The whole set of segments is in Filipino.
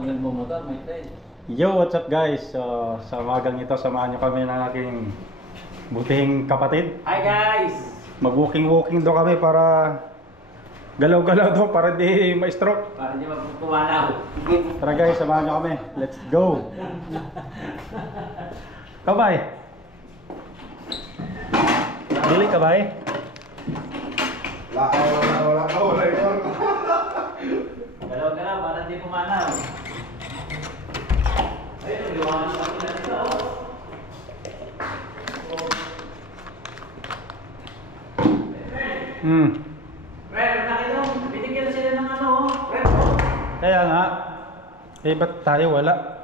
pag nagmumotor, may trail. Yo, what's up guys? So, sa umagang ito, samahan nyo kami ng aking butihing kapatid. Hi guys! Mag-walking-walking doon kami para galaw-galaw doon para di ma-stroke. Para di magpupumanaw. Tara guys, samahan nyo kami. Let's go! Kabay! Dili kabay? Wala ka. Galaw-galaw para di pumanaw. Ayun, liwanag kami na dito. Red, nakita mo, binigyan na sila ng ano, red. Kaya nga, eh ba't tayo wala?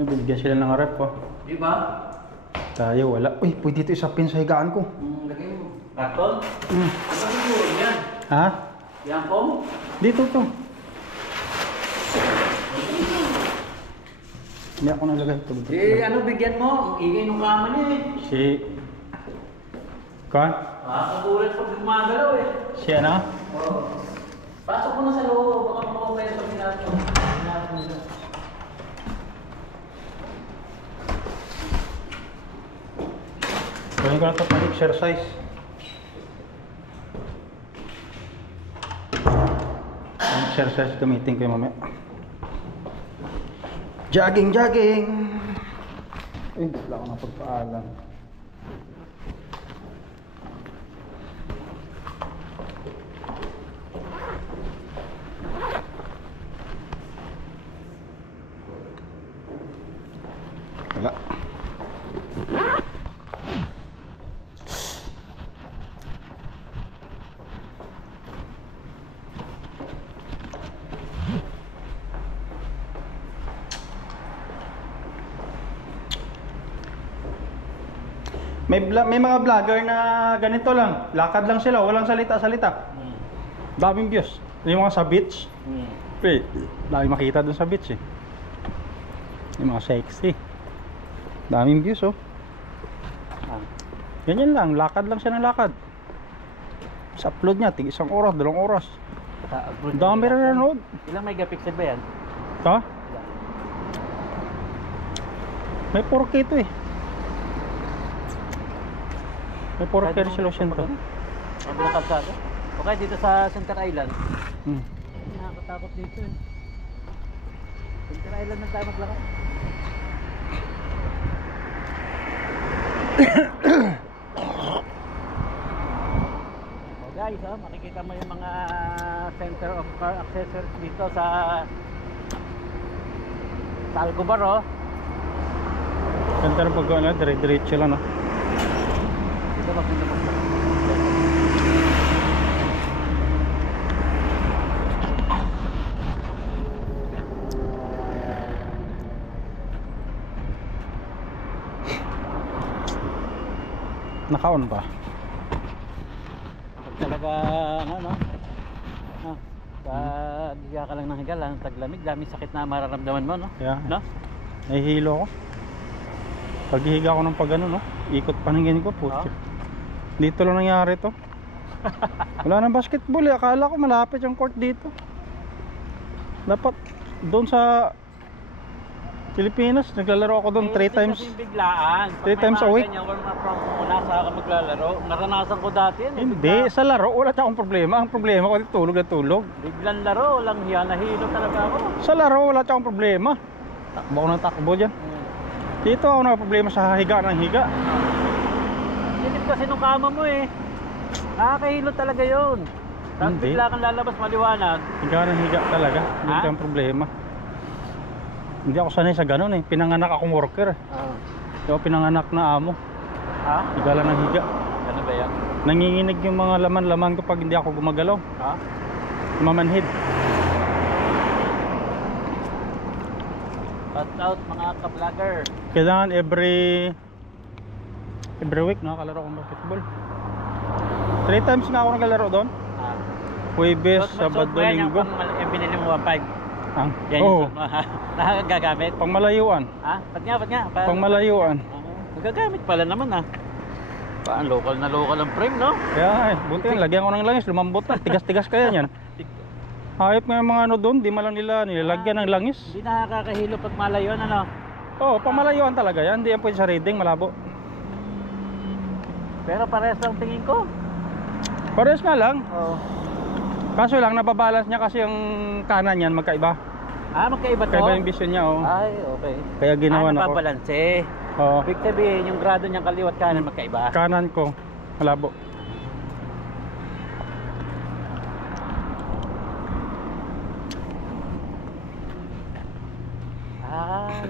Nabigyan sila ng rep oh. Di ba? Tayo wala. Uy, pwede ito isapin sa higaan ko. Lagay mo. Karton? Mm. Ano siguro yan? Ha? Yan po? Dito to. Hindi ako nalagay ito. Eh, ano bigyan mo? Ang ingay ng kama niya eh. Si... Kan? Kagulat pag gumagalaw eh. Si ano? Oo. Pasok mo na sa loob. Baka makakaya sa pinatong. Gawin ko na ito pang exercise. Ang exercise gamitin ko yung mamaya. Jogging, jogging! Eh, wala ako na pagpaalam. Wala. May mga vlogger na ganito lang, lakad lang sila, walang salita-salita. Daming views. Yung mga sa beach. Eh, dami makita dun sa beach eh. Yung mga sexy. Daming views oh. Ganyan lang, lakad lang siya ng lakad. Sa upload niya, tig 1 oras, 2 oras. Dami rin nanood. Ilang megapixel ba yan? Ha? May 4K to eh. May 4K resolution to. Sabi na kalsada? Okay, dito sa Center Island. Hmm. Nakakatakot dito eh. Center Island na tayo maglakad. Oh guys, oh, makikita mo yung mga center of car accessories dito sa Alcobar oh. Ganda ng pag-ano, dire-diretso lang no. Dito maganda mo. Naka-on ba? Pag talaga ano pag higa ka lang ng higa lang, taglamig, dami sakit na mararamdaman mo no? Yeah. No? Nahihilo ako. Pag hihiga ako ng pag-ano no, ikot paningin ko po. Dito lang nangyari to. Wala nang basketball eh. Akala ko malapit yung court dito. Dapat doon sa Pilipinas, naglalaro ako doon 3 times. Biglaan. 3 times a week. Ganyan, wala na from nasa ka maglalaro. Naranasan ko dati yan. Hindi, sa laro wala akong problema. Ang problema ko dito tulog na tulog. Biglang laro, walang hiya, nahilo talaga ako. Sa laro wala akong problema. Takbo ako ng takbo dyan. Dito ako na problema sa higa ng higa. Silip kasi nung kama mo eh. Nakakahilo talaga yun. Tapos Hindi. bigla kang lalabas maliwanag. Higa ng higa talaga. Hindi Ha? kang problema. Hindi ako sanay sa ganun eh. Pinanganak akong worker. Hindi ako pinanganak na amo. Ha? Higa lang ng higa. Ano ba yan? Nanginginig yung mga laman-laman ko pag hindi ako gumagalaw. Ha? Mamanhid. Shout out mga ka-vlogger. Kailangan every week nakakalaro akong basketball. 3 times nga ako naglalaro doon. Huwebes, Sabado, Linggo. Yung binili mo 1.5. Ang? Yan Oo. yung nakagagamit. Pang malayuan. Ha? Ba't nga? Pang malayuan. Nagagamit pala naman ah. Paan local na local ang frame no? Kaya buti yan, lagyan ko ng langis, lumambot na. Tigas-tigas kaya yan. Hayop nga yung mga ano doon, di malang nila nilalagyan ng langis. Hindi nakakahilo pag malayo, ano? Oo, pamalayuan talaga yan. Hindi yan pwede sa reading, malabo. Pero parehas lang tingin ko. Parehas nga lang. Oo. Kaso lang, nababalance niya kasi yung kanan yan, magkaiba. Magkaiba to? Magkaiba yung vision niya, oh. Ay, okay. Kaya ginawa na ko. Nababalanse. Oo. Ibig sabihin, yung grado niyang kaliwat kanan magkaiba. Kanan ko, malabo.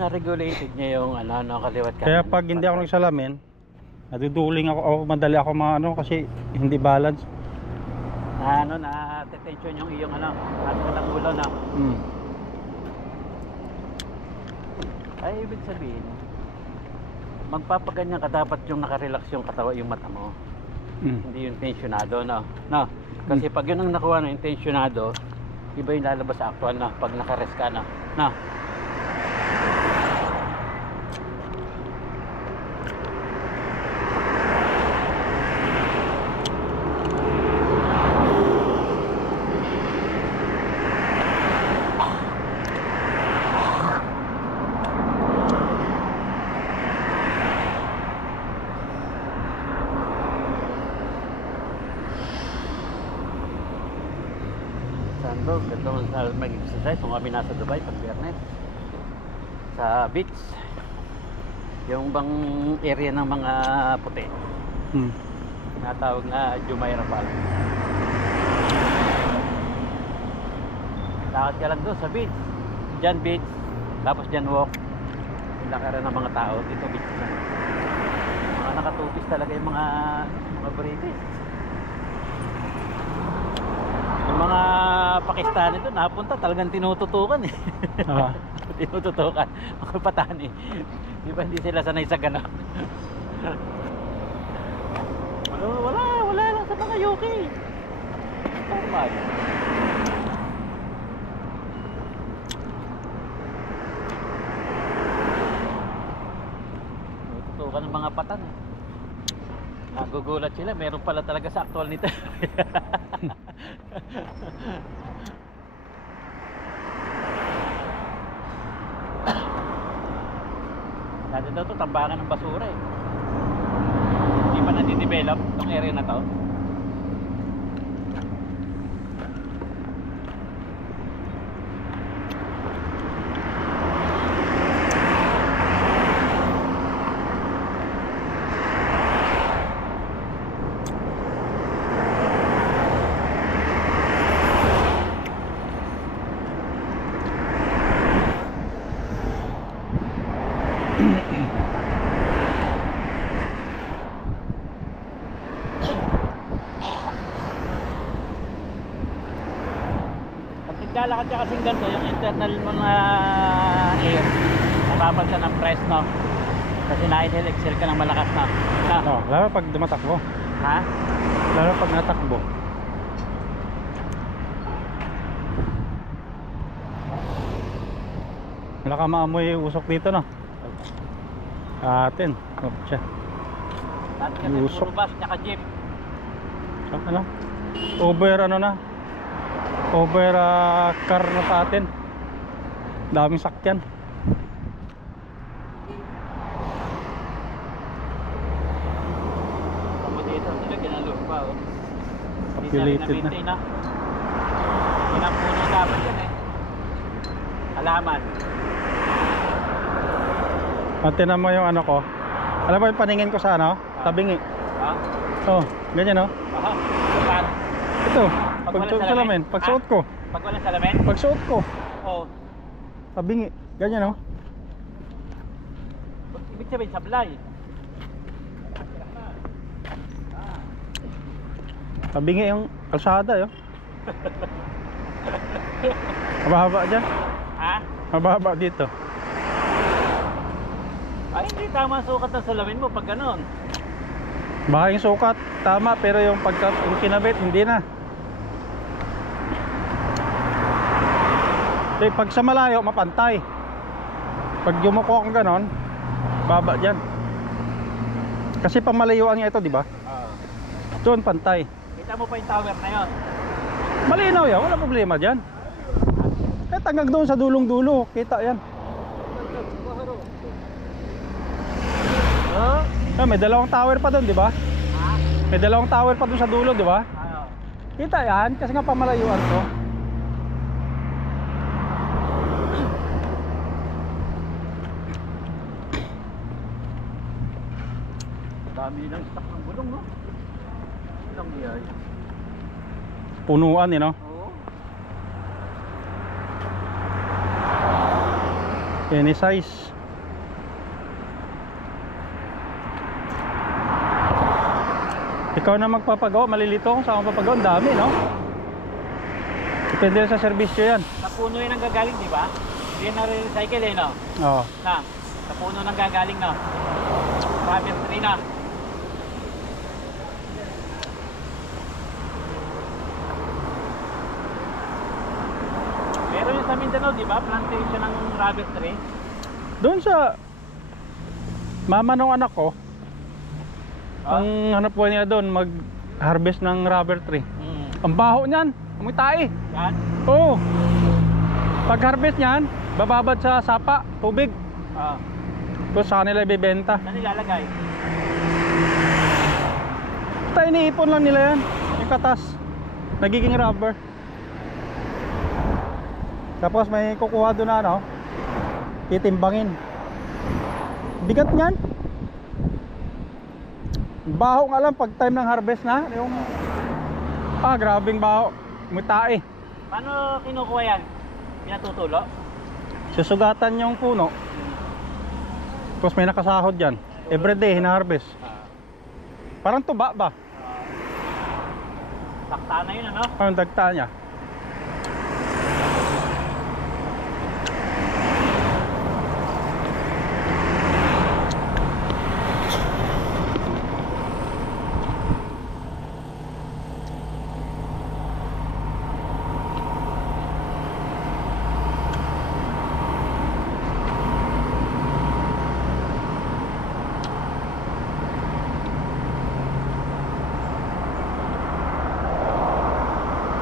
Na-regulated niya yung kaliwat kanan. Kaya pag hindi ako nagsalamin, naduduling ako, madali ako kasi hindi balance. Na-tension yung iyong ng ulo na. Ay, ibig sabihin, magpapaganyan ka dapat yung nakarelax yung katawan, yung mata mo. Hindi yung tensionado, no? No? Kasi pag yun ang nakuha na yung tensionado, iba yung lalabas sa actual na pag nakarest ka na. No? Sando, ganda man sa mag-exercise kung kami nasa Dubai pag Biyernes sa beach, yung bang area ng mga puti, natawag na Jumeirah Park. Lakad ka lang doon sa beach, dyan beach, tapos dyan walk, yung lakaran ng mga tao dito beach na. Mga nakatupis talaga yung mga British. Yung mga Pakistani doon napunta talagang tinututukan eh. Tinututukan mga patani. Di ba hindi sila sanay sa gano'n? wala lang sa mga UK. Normal. Tinututukan ng mga patan eh. Nagugulat sila, meron pala talaga sa actual nito. Dati daw ito tambakan ng basura eh. Hindi pa nadidevelop itong area na to. Naglalakad ka kasing ganito, yung internal mga air, napapansa ng press, no? Kasi na-inhale, exhale ka ng malakas na. Lalo pag dumatakbo. Ha? Lalo pag natakbo. Wala ka maamoy usok dito, no? Atin. Siya. Dati kasi Usok. puro bus, tsaka jeep. Ano? Over car na sa atin. Daming sakyan. Tamo dito, nilagyan ng lupa, oh. Populated na. Hindi na pinapuno dapat yan eh. Halaman. At tinan mo yung ano ko. Alam mo yung paningin ko sa tabingi. Ha? Oh, ganyan, oh. Aha. Saan? Ito. Pag walang Pagsuot salamin. Pagsuot ko. Pag walang salamin? Pagsuot ko. Oo. Tabingi. Ganyan, oh. Ibig sabihin sablay. Tabingi yung kalsada, yun. Mababa dyan. Ha? Mababa dito. Ay, hindi tama ang sukat ng salamin mo pag ganon. Baka yung sukat, tama, pero yung yung kinabit, hindi na. Pag sa malayo, mapantay. Pag yumuko akong ganon, baba dyan. Kasi pang malayuan nga ito, di ba? Doon pantay. Kita mo pa yung tower na yon. Malinaw yan, wala problema dyan. hanggang doon sa dulong-dulo. Kita yan. Ah, may dalawang tower pa doon, di ba? May dalawang tower pa doon sa dulo, di ba? Kita yan, kasi nga pamalayuan to. Dami ng stock ng gulong, no? Ilang biyay. Punuan, no? Oo. Any size. Ikaw na magpapagawa, malilito kung saan magpapagawa. Ang dami, no? Depende sa serbisyo yan. Sa puno yun ang gagaling, di ba? Hindi na recycle eh, no? Oo. Na, sa puno nang gagaling, no? Rubber tree na. Pero yung sa Mindanao, di ba? Plantation ng rubber tree. Doon sa mama ng anak ko, ang hanap buhay nila doon, mag-harvest ng rubber tree. Ang baho niyan, amoy tae. Yan. Oo. Pag-harvest niyan, bababad sa sapa, tubig. Tapos sa kanila ibebenta. Saan nilalagay? Basta iniipon lang nila yan, yung katas. Nagiging rubber. Tapos may kukuha doon na, ano, titimbangin. Bigat niyan. Baho nga lang pag time ng harvest na, yung grabing baho, mutae. Paano kinukuha yan? Pinatutulo? Susugatan yung puno. Tapos may nakasahod dyan. Everyday hina-harvest. Parang tuba ba? Takta na yun, ano? Ang dagta niya.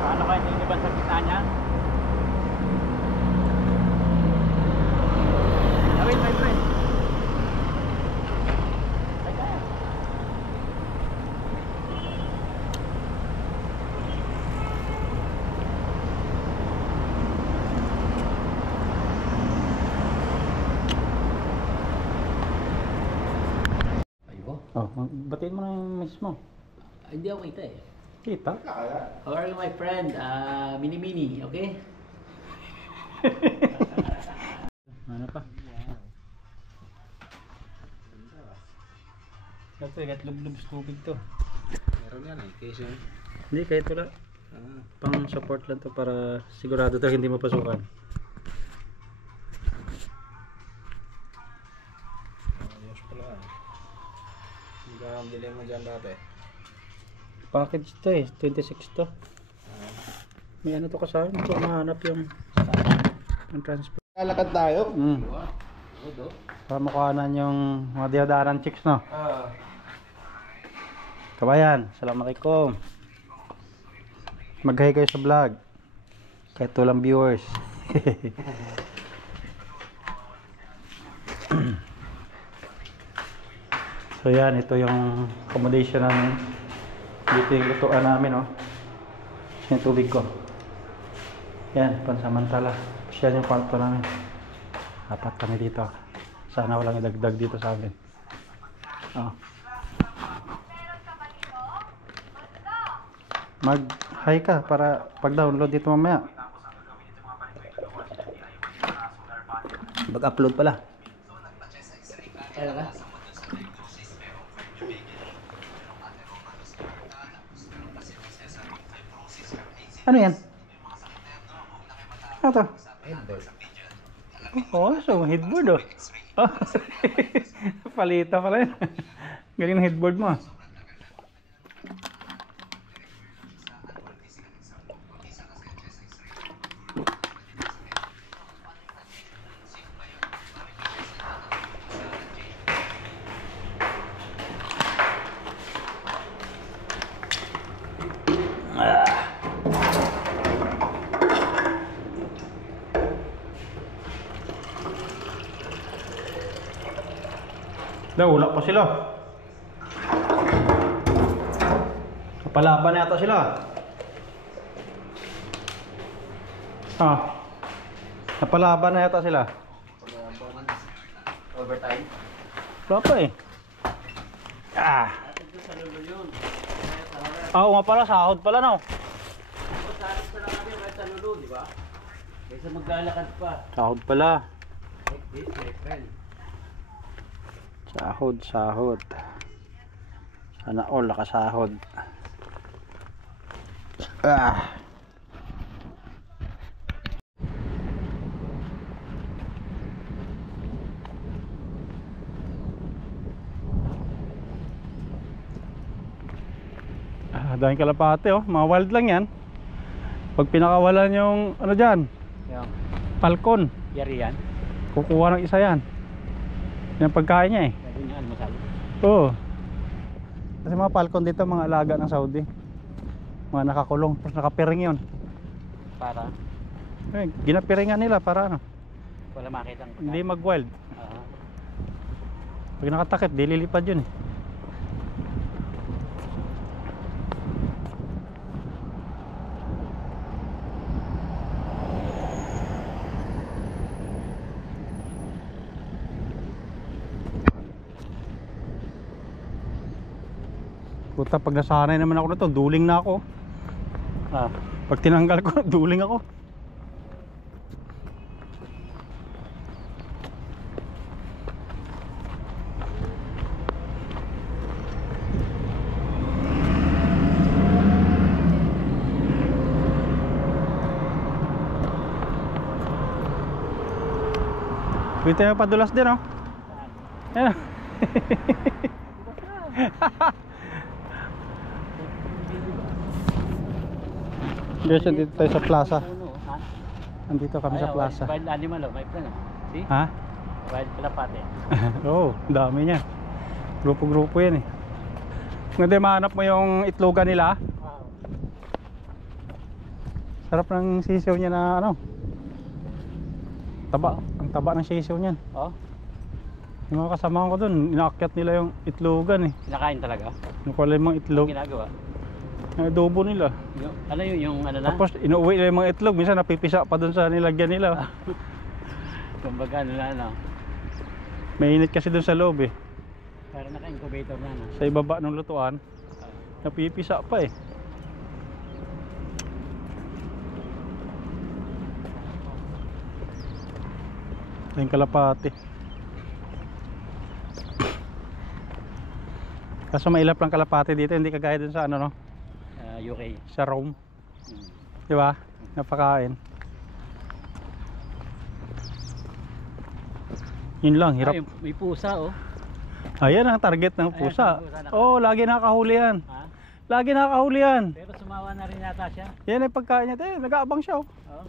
Paano kaya niliban sa gitna niya? Wait, my friend. Ay, kaya. Ayoko. Oh, batiin mo na yung miss mo. Hindi ako kita eh. Kita? How are you, my friend? Mini-mini, okay? Ano pa? Ito kahit lub-lub tubig to. Meron yan eh, case yun. Hindi, kahit wala. Pang support lang to para sigurado talaga hindi mapasukan. Ayos pala. Hindi ka ang bilhin mo dyan dati. Package to eh, 26 to. May ano to kasama, ito mahanap yung transfer. Lalakad tayo? Para makuhanan yung mga diadaran chicks, no? Kabayan, assalamualaikum. Mag-hi kayo sa vlog. Kahit walang viewers. So yan, ito yung accommodation namin. Dito yung lutuan namin, oh. Yung tubig ko. Yan, pansamantala. Yan yung kwarto namin. Apat kami dito. Sana walang idagdag dito sa amin. Oh. Mag-hi ka para pag-download dito mamaya. Mag-upload pala. Kaya ka? Ano yan? Ano to? Headboard. Oh, so headboard, oh. Oh. Palita pala yun. Galing ng headboard mo, ah. Wala pa sila. Kapalaban na yata sila. Napalaban na yata sila. Overtime. Wala pa eh. Oo nga pala, sahod pala no. Salit pa lang kami kahit sa lulo, di ba? Kaysa maglalakad pa. Sahod pala. Like this, my friend. Sahod. Sana all nakasahod. Daming kalapate oh, mga wild lang yan. Pag pinakawalan yung ano dyan, Yung falcon, yari yan. kukuha ng isa yan. Yung pagkain niya eh. Pwede niya almusal. Oo. Kasi mga falcon dito, mga alaga ng Saudi. Mga nakakulong, nakapiring yun. Para Ginapiringan nila para ano, wala makitang pagkain. hindi mag-wild. Ah. Pag nakatakip, di lilipad yun eh. Puta, pag nasanay naman ako na to, duling na ako. Pag tinanggal ko, duling ako. Pwede tayo padulas din oh. Ayan. Guys, dito tayo sa plaza. Andito kami sa plaza. Wild animal, my friend. See? Ha? Wild kalapate. Oo, dami niya. Grupo-grupo yan eh. Ngayon din mahanap mo yung itlogan nila. Sarap ng sisiw niya na ano. Taba, ang taba ng sisiw niyan. Oh, Yung mga kasama ko dun, inaakyat nila yung itlogan eh. kinakain talaga. Nakuha yung mga itlog. Ang ginagawa. Adobo nila. Yung ano na? Tapos inuwi nila yung mga itlog, minsan napipisa pa dun sa nilagyan nila. Kumbaga ano na ano. Mainit kasi dun sa loob eh. Parang naka-incubator na no? Sa ibaba ng lutuan, napipisa pa eh. Yung kalapati. Kaso mailap lang kalapati dito, hindi kagaya dun sa ano no, UK. sa Rome. Di ba? Napakain. Yun lang, hirap. May pusa oh. Ayan ang target ng pusa. Ayan, pusa na. Oo, lagi nakahuli yan. Ha? Lagi nakahuli yan. Pero sumawa na rin yata siya. Yan ay pagkain niya. Nag-aabang siya oh. Oh.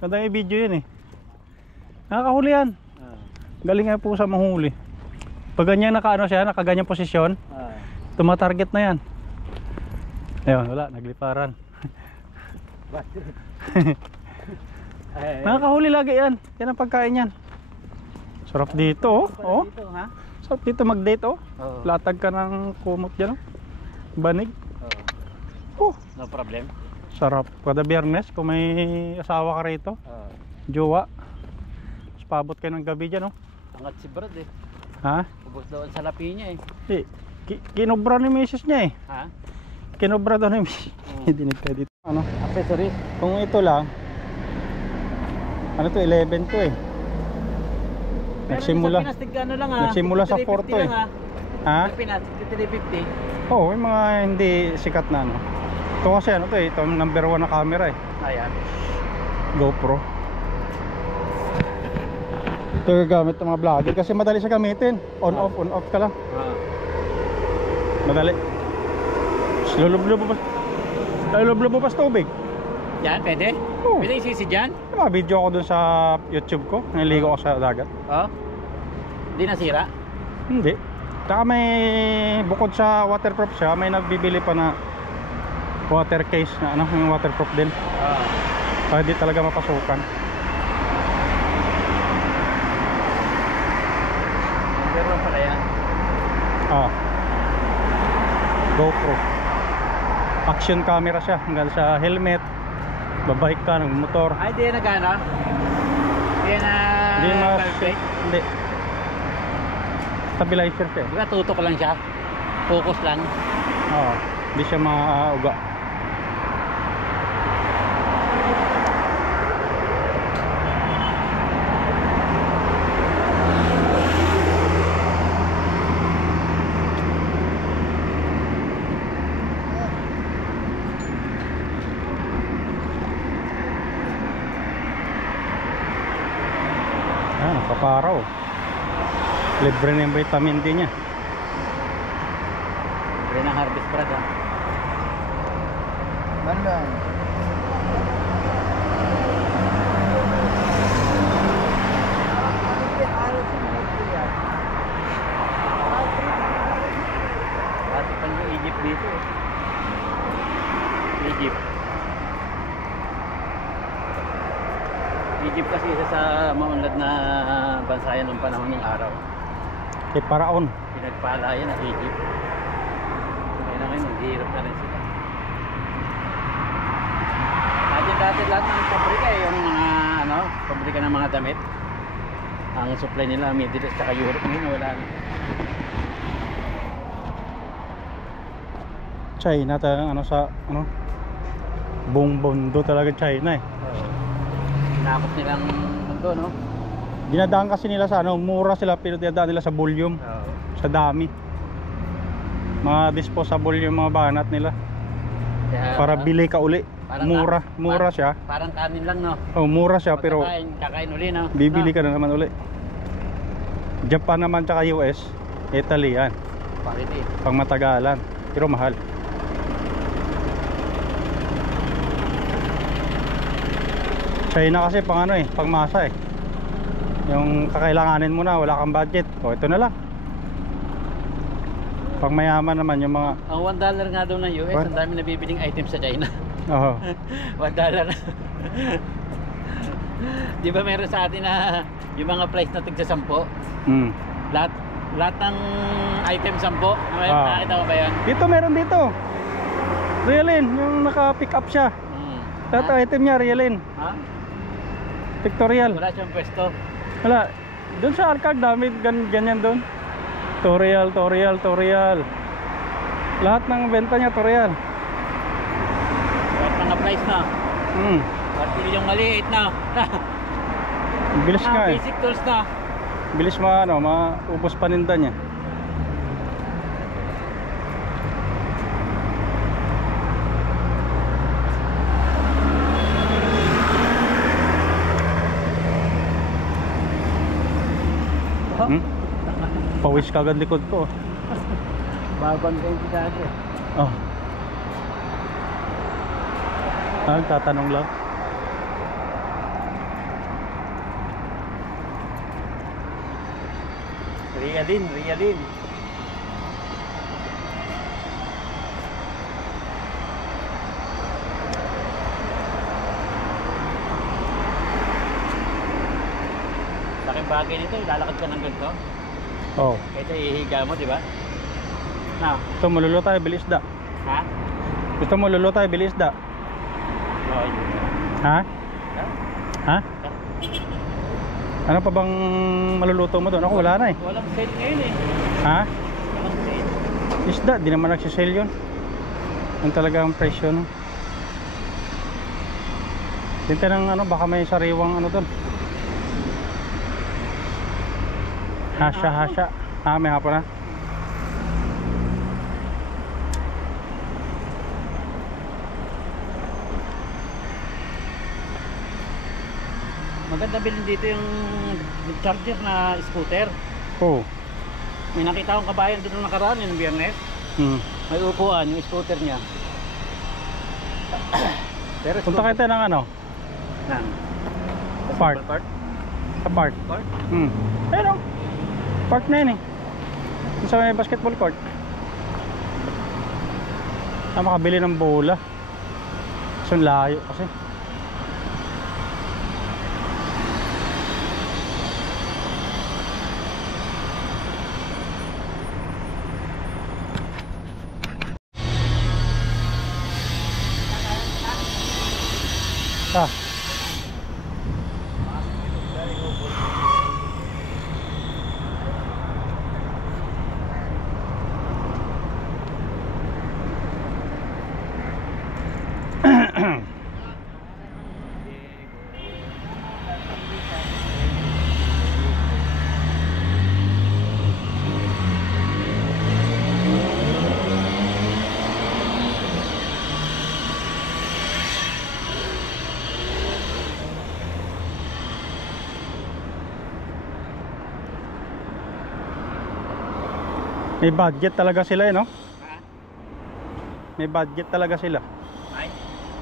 Ganda yung video yun eh. Nakakahuli yan. Galing nga pusa mahuli. Pag ganyan nakaano siya, nakaganyang posisyon, tumatarget na yan. Ayun, wala, nagliparan. Nakakahuli lagi yan. Yan ang pagkain yan. Sarap dito oh. Dito, ha? Sarap dito mag-date oh. Oo. Latag ka ng kumot dyan oh. Banig. Oh, No problem. sarap. Kada Biyernes kung may asawa ka rito, jowa. Tapos paabot kayo ng gabi dyan oh. Angat si Brad eh. Ha? Ubos daw ang salapi niya eh. Kinobra ni misis niya eh. Ha? Kinobra daw ni misis. Dinig ka dito. Ano? Accessories? Kung ito lang, ano to, 11 to eh. Nagsimula. Pero sa Pinas, tigano lang ha. Nagsimula sa 4 to eh. Ha? Sa Pinas, 350. Oo, yung mga hindi sikat na ano. Ito kasi ano to eh, ito ang number 1 na camera eh. Ayan. GoPro. Ito yung gamit ng mga vlogger kasi madali siya gamitin. On off ka lang. Madali. Lulublob mo pa sa tubig. Yan, pwede? Oo. Pwede isisi dyan? May mga video ako dun sa YouTube ko. Naligo ako sa dagat. Oh. Hindi nasira? Hindi. Tsaka may bukod sa waterproof siya, may nagbibili pa na water case na ano, yung waterproof din. Kaya di talaga mapasukan. Ah. GoPro. Action camera siya. Hanggang sa helmet. Babike ka, nagmotor. Ay, di na gana? Di na... Hindi mas... perfect? Hindi. Stabilizer siya. Di ba tutok lang siya? Focus lang. Oo. Hindi siya mauga. Nakaparaw. Libre na yung vitamin D niya. Libre ng harvest brad ha. Manlang. Dati pa yung Egypt dito eh. Egypt. Egypt kasi isa sa maunlad na bansa yan ng panahon ng araw. Kay Paraon. Pinagpala yan ang Egypt. Kaya na ngayon, naghihirap na rin sila. Dati lahat ng pabrika eh, yung mga pabrika ng mga damit. Ang supply nila, Middle East at Europe ngayon, wala na. China talagang buong mundo talaga China eh. Nakakot nilang mundo, no? Dinadaan kasi nila sa mura sila pero dinadaan nila sa volume, sa dami. Mga disposable yung mga banat nila. Kaya, Para bili ka uli. parang Mura siya. Parang kanin lang, no? Oh, mura siya pero Kakain uli, no? bibili ka na naman uli. Japan naman tsaka US, Italy yan. Quality. Pang matagalan, pero mahal. China kasi pang pang masa eh. Yung kakailanganin mo na, wala kang budget. O ito na lang. Pang mayaman naman yung mga... Ang $1 nga daw ng US, What? ang dami nabibiling items sa China. Oo. $1 na. Di ba meron sa atin na yung mga price na tigsa 10? Mm. Lahat ng item 10? Nakita mo ba yan? Dito meron dito. Realin, yung naka-pick up siya. Lahat ng item niya, Realin. Ha? Pictorial. Wala siyang pwesto. Wala. Doon sa arcade dami ganyan doon. Torial. Lahat ng benta niya Torial. Lahat mga price na. Mm. Pati yung maliit na. Bilis nga eh. Basic tools na. Bilis maubos paninda niya. Hmm? Pawis ka agad likod ko. Babang kayo sa akin. Oh. Tatanong lang. Realin. Laking bagay nito, lalakad ka ng ganito. Oh. Kaysa ihiga mo, di ba? Na, Gusto mo lulo tayo, bilis da. ha? Gusto mo lulo tayo, bilis da. Oo, yun. Ha? Ha? Ha? Ano pa bang maluluto mo doon? Ako wala na eh. Walang sale ngayon eh. Ha? Walang sale. Isda, di naman nagsisale yun. Yung talagang presyo no. Tinta ng baka may sariwang doon. Hasya. May hapon na. Maganda bilhin dito yung charger na scooter. Oh. May nakita akong kabayan doon nung nakaraan yung Biyernes. May upuan yung scooter niya. Pero Punta kayo tayo ng Nang? Park. Park? Sa park. Park? Ayun o. Park na yun eh. Yung sa may basketball court. Makabili ng bola. So layo kasi. May budget talaga sila no? Ha? May budget talaga sila. Ay?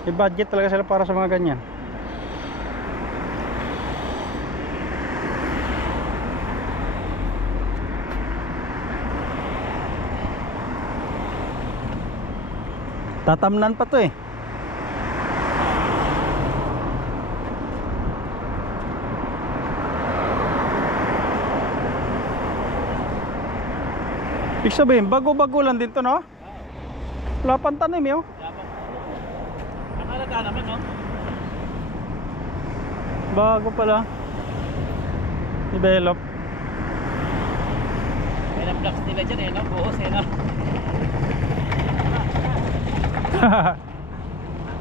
May budget talaga sila para sa mga ganyan. Tatamnan pa to eh. Ibig sabihin, bago-bago lang din to, no? Wala pang tanim, yo. Nakalaga naman, no? Bago pala. Develop. May na-blocks nila dyan eh, no? Buhos eh, no?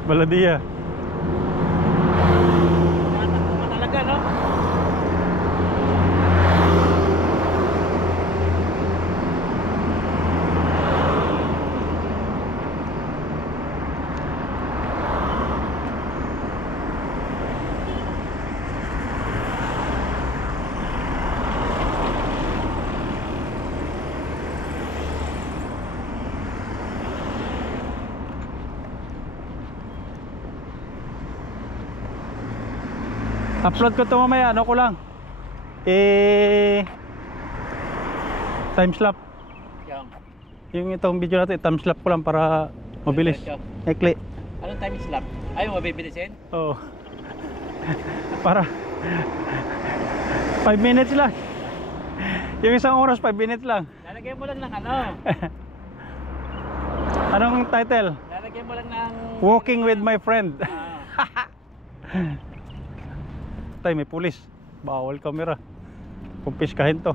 Baladia. Tinatakbo mo talaga, no? Upload ko to mamaya, ano ko lang timeslap. Yung itong video natin, timeslap ko lang para mabilis. Ekli. Anong time slap? Ayaw mabibilisin? Oo. Para 5 minutes lang. Yung isang oras 5 minutes lang. Lalagyan mo lang ng ano? Anong title? Lalagyan mo lang ng... Walking with my friend. Ah. Tay, may pulis. Bawal camera. Kumpiskahin to.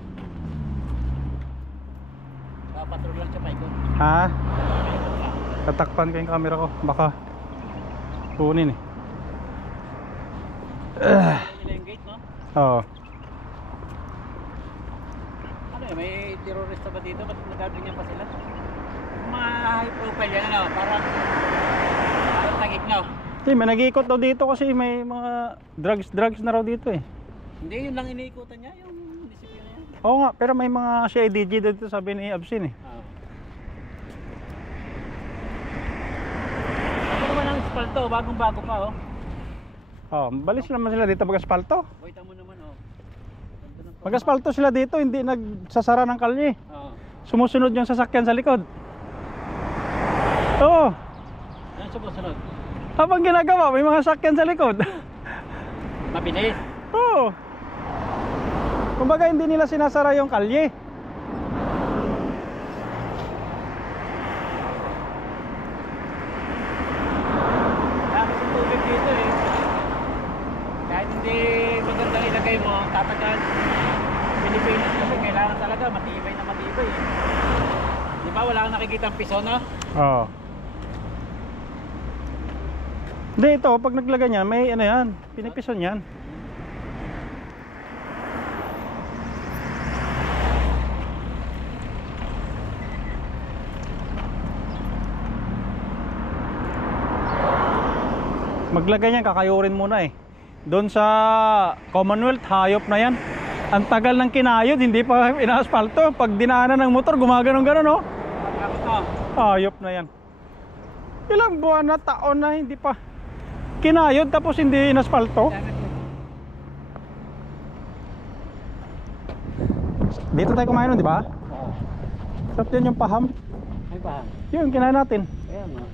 Patrol lang siya, paikot. Ha? Tatakpan ko yung camera ko. Baka kunin eh. Nila yung gate, no? Oo. Ano eh, may terrorista ba dito? Ba't nagagawin pa sila? Mga high profile yan, ano? Parang tagig, no? May nag-iikot daw dito kasi may mga drugs na raw dito eh. Hindi, yun lang iniikutan niya, yung disiplina yan. Oo nga, pero may mga CIDG dito sabi ni Absin eh. Ano naman ang espalto? Bagong-bago pa, oh. Balis naman sila dito mag-aspalto. Buhita mo naman, oh. Mag-aspalto sila dito, hindi nagsasara ng kalye. Oo. Sumusunod yung sasakyan sa likod. Oo. Ano sumusunod? Habang ginagawa, may mga sasakyan sa likod. Mabilis. Oo. Kumbaga hindi nila sinasara yung kalye. Dami ng tubig dito eh. Kahit hindi magandang ilagay mo, tatagal. Pilipinas kasi kailangan talaga matibay na matibay eh. Di ba wala kang nakikita ang piso, no? Oo. Hindi, ito, pag naglagay niyan, may ano yan, pinipison yan. Maglagay niyan, kakayurin muna eh. Doon sa Commonwealth, hayop na yan. Ang tagal ng kinayod, hindi pa inaaspalto. Pag dinaanan ng motor, gumaganong-ganon, no? Hayop na yan. Ilang buwan na, taon na, hindi pa kinayod tapos hindi inaspalto. Dito tayo kumain nun, di ba? Oo. Sarap yan yung paham. Ay pa. Yun, kinain natin. Ayan, no?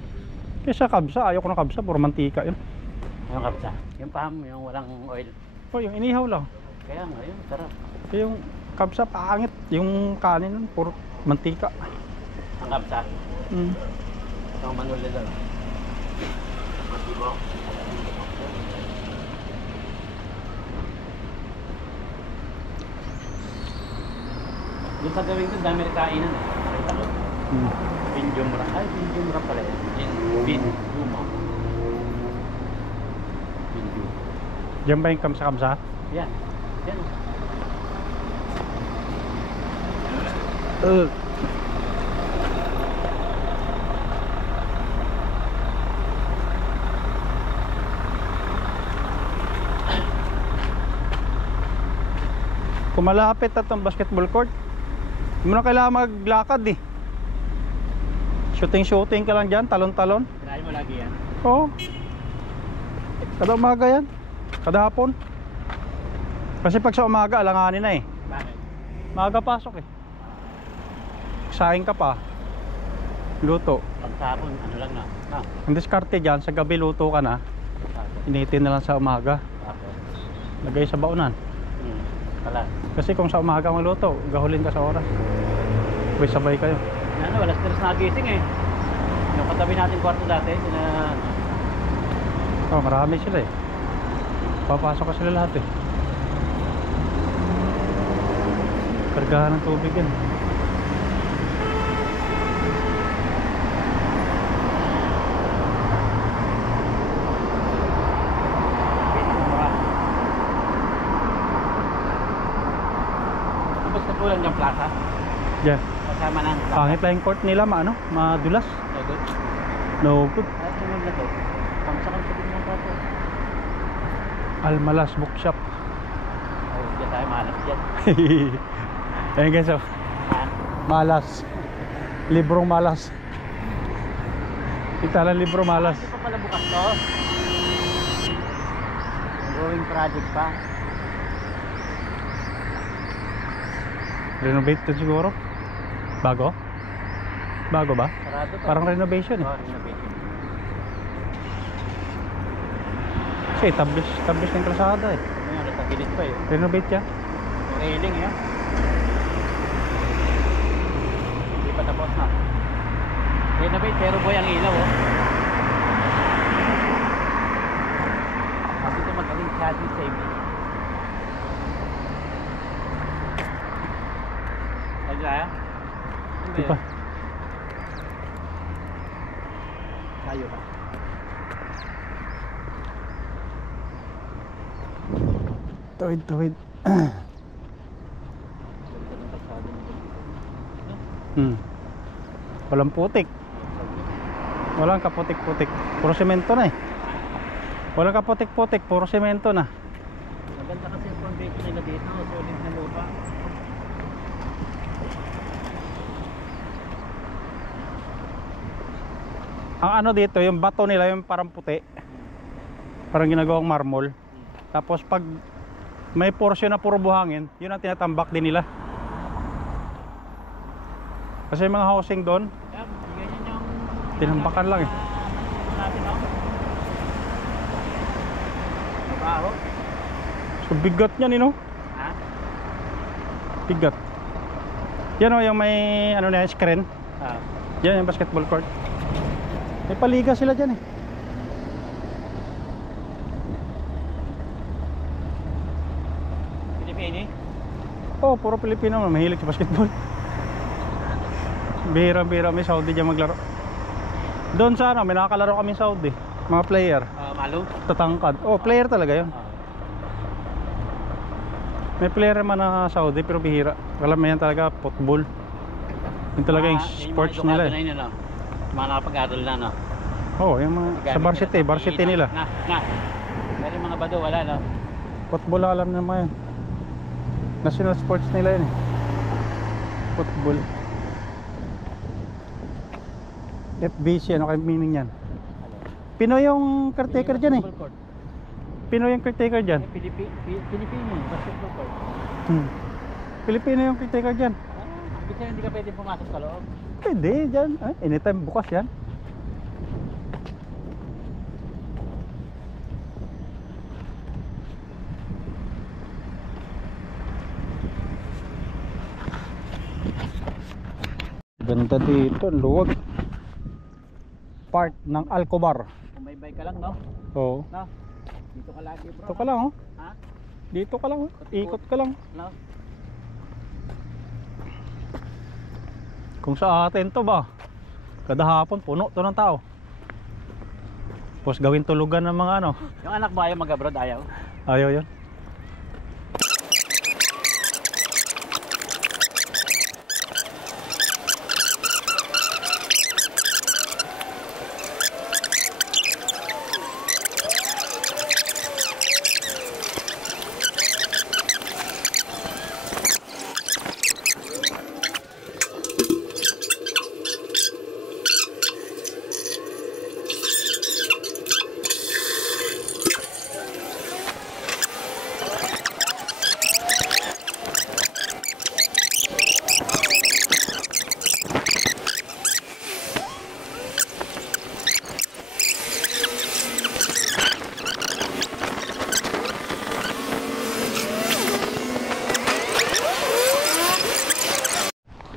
Kesa kabsa, ayaw ko ng kabsa, puro mantika yun. Yung kapsa. Yung paham, yung walang oil. O, yung inihaw lang. Kaya nga, yun, sarap. Yung kabsa, pangit. Yung kanin nun, puro mantika. Ang kapsa. Ang manuli lang. Yung sa gawin ko, dami rin kainan eh. Nakita ko. Pinjum wrap. Ay, pinjum wrap pala yan. Pinjum. Pinjum. Diyan ba yung kamsa-kamsa? Yan. Yan. Kung malapit na itong basketball court, Hindi mo na kailangan maglakad eh. Shooting ka lang dyan, talon-talon. Try mo lagi yan. Oo. Kada umaga yan. Kada hapon. Kasi pag sa umaga, alanganin na eh. Bakit? Maaga pasok eh. Saing ka pa. Luto. Pagtapon, ano lang na. Ha? Ang diskarte dyan, sa gabi luto ka na. Initin na lang sa umaga. Tapos. Lagay sa baunan. Pala. Kasi kung sa umaga magluto, gahulin ka sa oras. Sabay kayo. Ano, alas 3 nagising eh. Yung katabi natin kwarto dati, Oh, marami sila eh. Papasok ka sila lahat eh. Kargahan ng tubig yan. Tapos katulad ng plaza, Yeah. kasama ng plaza. Pangit lang yung court nila, madulas. So good. No good. Ay, sunod na to. Pamsakang sa ng plaza. Almalas Bookshop. Oh, diyan tayo malas dyan. Ayan guys, oh. Malas. Librong malas. Kita lang libro malas. Hindi pa pala bukas to. Going project pa. Renovate to siguro. Bago? Bago ba? Sarado to. Parang renovation eh. Oh, renovation. Kasi tablis ng kalsada eh. Ngayon, natabilis pa eh. Renovate yan. Railing yan. Hindi pa tapos na. Renovate pero boy ang ilaw oh. Kasi ito magaling chassis safety. Ay kaya? Hindi pa. Tayo pa. Tuwid. Walang putik. Walang kaputik-putik. Puro semento na eh. Walang kaputik-putik, puro semento na. Maganda kasi yung foundation nila dito, solid na lupa. Ang ano dito, yung bato nila yung parang puti. Parang ginagawang marmol. Tapos pag may portion na puro buhangin, yun ang tinatambak din nila. Kasi yung mga housing doon, Yan, ganyan yung tinambakan lang eh. natin oh. Mabaho. So bigat niyan, no? Ha? Bigat. Yan o, yung may ano na screen. Ah. Yan yung basketball court. May paliga sila dyan eh. Pilipini? Oh, puro Pilipino, mahilig sa basketball. Bihira-bihira may Saudi dyan maglaro. Doon sa ano, may nakakalaro kami Saudi. Mga player. Malo? Tatangkad. Oh, player talaga yun. May player naman na Saudi pero bihira. Alam mo yan talaga, football. Yun talaga yung sports nila eh. Yun, mga nakapag-aral na no? Oh, yung mga sa varsity nila. Pero yung mga bado wala no? Football alam naman yan. National sports nila yun eh. Football. FBC, ano kayo meaning yan? Pinoy yung caretaker dyan eh. Pinoy yung caretaker dyan. Pilipino, basketball court. Pilipino yung caretaker dyan. Ibig sabihin hindi ka pwede pumasok sa loob. Pwede dyan. Ay, anytime bukas yan. Ganda dito, luwag. Part ng Alcobar. Kung may bike ka lang no? Oo. No? Dito ka lagi bro. Dito ka lang oh. Ha? Dito ka lang oh. Ikot ka lang. No? Kung sa atin to ba, kada hapon puno to ng tao. Tapos gawin tulugan ng mga ano. Yung anak mo ayaw mag-abroad, ayaw? Ayaw yun.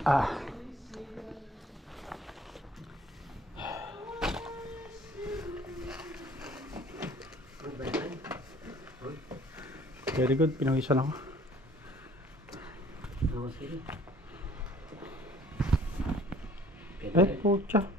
Ah. Very good, pinawisan ako. Nawas kayo. Eh, putya.